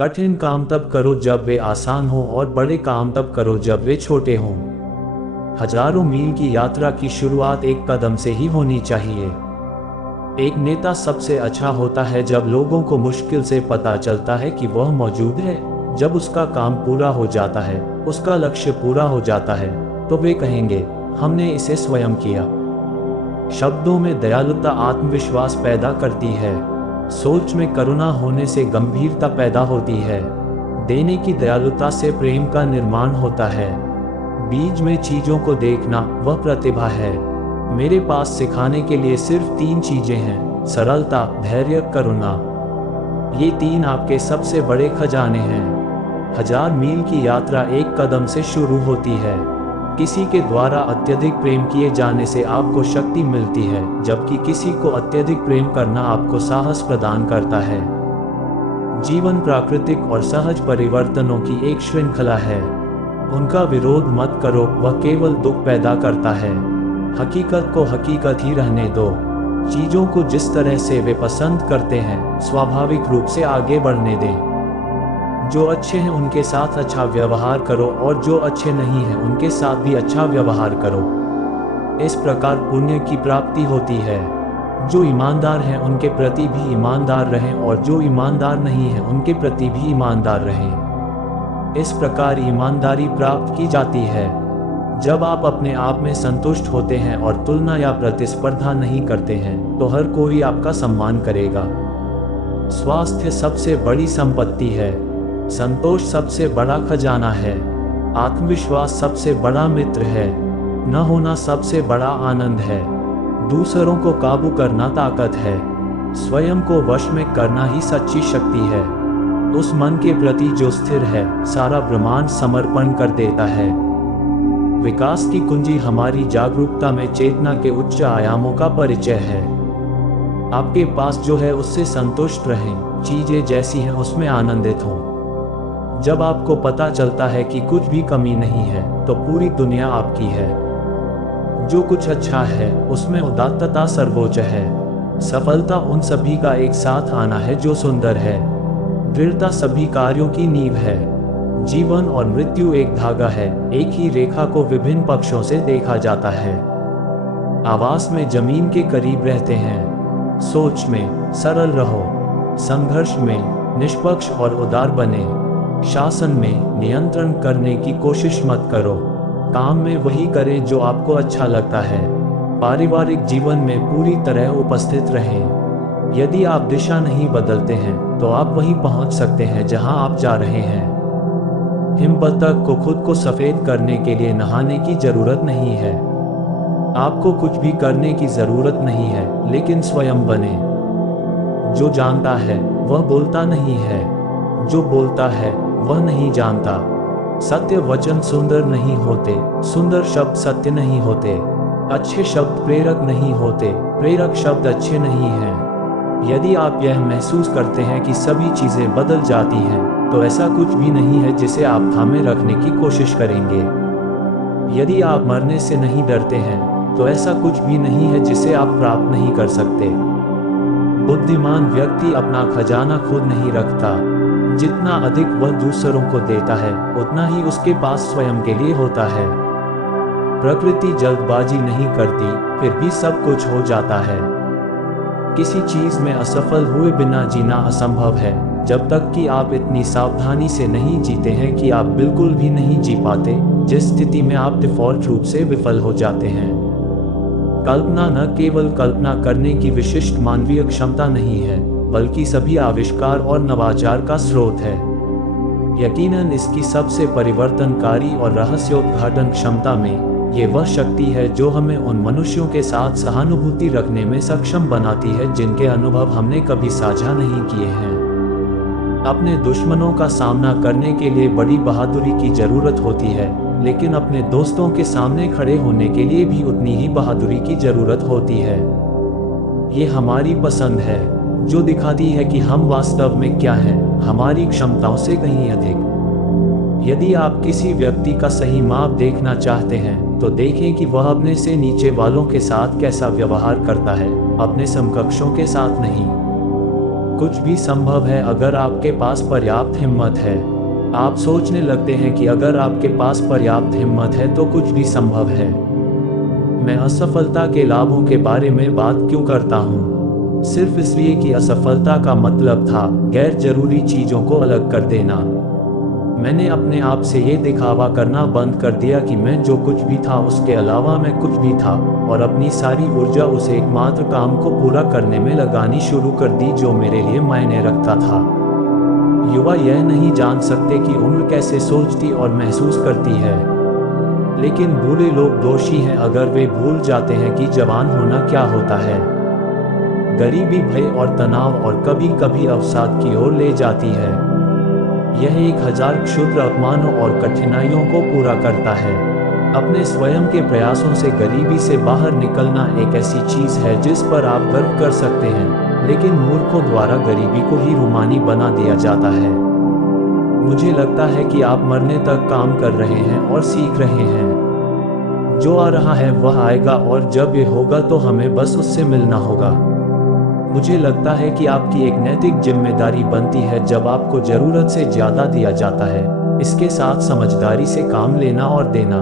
कठिन काम तब करो जब वे आसान हो और बड़े काम तब करो जब वे छोटे हों। हजारों मील की यात्रा की शुरुआत एक कदम से ही होनी चाहिए। एक नेता सबसे अच्छा होता है जब लोगों को मुश्किल से पता चलता है कि वह मौजूद है। जब उसका काम पूरा हो जाता है, उसका लक्ष्य पूरा हो जाता है, तो वे कहेंगे, हमने इसे स्वयं किया। शब्दों में दयालुता आत्मविश्वास पैदा करती है। सोच में करुणा होने से गंभीरता पैदा होती है। देने की दयालुता से प्रेम का निर्माण होता है। बीज में चीजों को देखना वह प्रतिभा है। मेरे पास सिखाने के लिए सिर्फ 3 चीजें हैं: सरलता, धैर्य, करुणा। ये 3 आपके सबसे बड़े खजाने हैं। 1000 मील की यात्रा एक कदम से शुरू होती है। किसी के द्वारा अत्यधिक प्रेम किए जाने से आपको शक्ति मिलती है, जबकि किसी को अत्यधिक प्रेम करना आपको साहस प्रदान करता है। जीवन प्राकृतिक और सहज परिवर्तनों की एक श्रृंखला है। उनका विरोध मत करो, वह केवल दुख पैदा करता है। हकीकत को हकीकत ही रहने दो। चीजों को जिस तरह से वे पसंद करते हैं, स्वाभाविक रूप से आगे बढ़ने दें। जो अच्छे हैं उनके साथ अच्छा व्यवहार करो और जो अच्छे नहीं हैं उनके साथ भी अच्छा व्यवहार करो। इस प्रकार पुण्य की प्राप्ति होती है। जो ईमानदार हैं उनके प्रति भी ईमानदार रहें और जो ईमानदार नहीं हैं उनके प्रति भी ईमानदार रहें। इस प्रकार ईमानदारी प्राप्त की जाती है। जब आप अपने आप में संतुष्ट होते हैं और तुलना या प्रतिस्पर्धा नहीं करते हैं, तो हर कोई आपका सम्मान करेगा। स्वास्थ्य सबसे बड़ी संपत्ति है। संतोष सबसे बड़ा खजाना है। आत्मविश्वास सबसे बड़ा मित्र है। न होना सबसे बड़ा आनंद है। दूसरों को काबू करना ताकत है। स्वयं को वश में करना ही सच्ची शक्ति है। उस मन के प्रति जो स्थिर है, सारा ब्रह्मांड समर्पण कर देता है। विकास की कुंजी हमारी जागरूकता में चेतना के उच्च आयामों का परिचय है। आपके पास जो है उससे संतुष्ट रहें। चीजें जैसी हैं उसमें आनंदित हों। जब आपको पता चलता है कि कुछ भी कमी नहीं है, तो पूरी दुनिया आपकी है। जो कुछ अच्छा है उसमें उदात्तता सर्वोच्च है। सफलता उन सभी का एक साथ आना है जो सुंदर है। दृढ़ता सभी कार्यों की नींव है। जीवन और मृत्यु एक धागा है। एक ही रेखा को विभिन्न पक्षों से देखा जाता है। आवास में जमीन के करीब रहते हैं। सोच में सरल रहो। संघर्ष में निष्पक्ष और उदार बने। शासन में नियंत्रण करने की कोशिश मत करो। काम में वही करें जो आपको अच्छा लगता है। पारिवारिक जीवन में पूरी तरह उपस्थित रहें। यदि आप दिशा नहीं बदलते हैं, तो आप वहीं पहुंच सकते हैं जहां आप जा रहे हैं। हिमबत्तख को खुद को सफेद करने के लिए नहाने की जरूरत नहीं है। आपको कुछ भी करने की जरूरत नहीं है, लेकिन स्वयं बने। जो जानता है वह बोलता नहीं है। जो बोलता है वह नहीं जानता। सत्य वचन सुंदर नहीं होते। सुंदर शब्द सत्य नहीं होते। अच्छे शब्द प्रेरक नहीं होते। प्रेरक शब्द अच्छे नहीं हैं। यदि आप यह महसूस करते हैं कि सभी चीजें बदल जाती हैं, तो ऐसा कुछ भी नहीं है जिसे आप थामे रखने की कोशिश करेंगे। यदि आप मरने से नहीं डरते हैं, तो ऐसा कुछ भी नहीं है जिसे आप प्राप्त नहीं कर सकते। बुद्धिमान व्यक्ति अपना खजाना खुद नहीं रखता। जितना अधिक वह दूसरों को देता है, उतना ही उसके पास स्वयं के लिए होता है। प्रकृति जल्दबाजी नहीं करती, फिर भी सब कुछ हो जाता है। किसी चीज में असफल हुए बिना जीना असंभव है, जब तक कि आप इतनी सावधानी से नहीं जीते हैं कि आप बिल्कुल भी नहीं जी पाते, जिस स्थिति में आप डिफॉल्ट रूप से विफल हो जाते हैं। कल्पना न केवल कल्पना करने की विशिष्ट मानवीय क्षमता नहीं है, बल्कि सभी आविष्कार और नवाचार का स्रोत है। यकीनन इसकी सबसे परिवर्तनकारी और रहस्योद्घाटन क्षमता में ये वह शक्ति है जो हमें उन मनुष्यों के साथ सहानुभूति रखने में सक्षम बनाती है जिनके अनुभव हमने कभी साझा नहीं किए हैं। अपने दुश्मनों का सामना करने के लिए बड़ी बहादुरी की जरूरत होती है, लेकिन अपने दोस्तों के सामने खड़े होने के लिए भी उतनी ही बहादुरी की जरूरत होती है। ये हमारी पसंद है, जो दिखाती है कि हम वास्तव में क्या हैं, हमारी क्षमताओं से कहीं अधिक। यदि आप किसी व्यक्ति का सही माप देखना चाहते हैं, तो देखें कि वह अपने से नीचे वालों के साथ कैसा व्यवहार करता है, अपने समकक्षों के साथ नहीं। कुछ भी संभव है अगर आपके पास पर्याप्त हिम्मत है। आप सोचने लगते हैं कि अगर आपके पास पर्याप्त हिम्मत है तो कुछ भी संभव है। मैं असफलता के लाभों के बारे में बात क्यों करता हूँ? सिर्फ इसलिए कि असफलता का मतलब था गैर जरूरी चीजों को अलग कर देना। मैंने अपने आप से ये दिखावा करना बंद कर दिया कि मैं जो कुछ भी था उसके अलावा मैं कुछ भी था, और अपनी सारी ऊर्जा उस एकमात्र काम को पूरा करने में लगानी शुरू कर दी जो मेरे लिए मायने रखता था। युवा यह नहीं जान सकते कि उम्र कैसे सोचती और महसूस करती है, लेकिन बूढ़े लोग दोषी हैं अगर वे भूल जाते हैं कि जवान होना क्या होता है। गरीबी भय और तनाव और कभी कभी अवसाद की ओर ले जाती है। यह 1000 क्षुद्र अपमानों और कठिनाइयों को पूरा करता है। अपने स्वयं के प्रयासों से गरीबी से बाहर निकलना एक ऐसी चीज है जिस पर आप गर्व कर सकते हैं, लेकिन मूर्खों द्वारा गरीबी को ही रूमानी बना दिया जाता है। मुझे लगता है कि आप मरने तक काम कर रहे हैं और सीख रहे हैं। जो आ रहा है वह आएगा, और जब ये होगा तो हमें बस उससे मिलना होगा। मुझे लगता है कि आपकी एक नैतिक जिम्मेदारी बनती है जब आपको जरूरत से ज्यादा दिया जाता है, इसके साथ समझदारी से काम लेना और देना।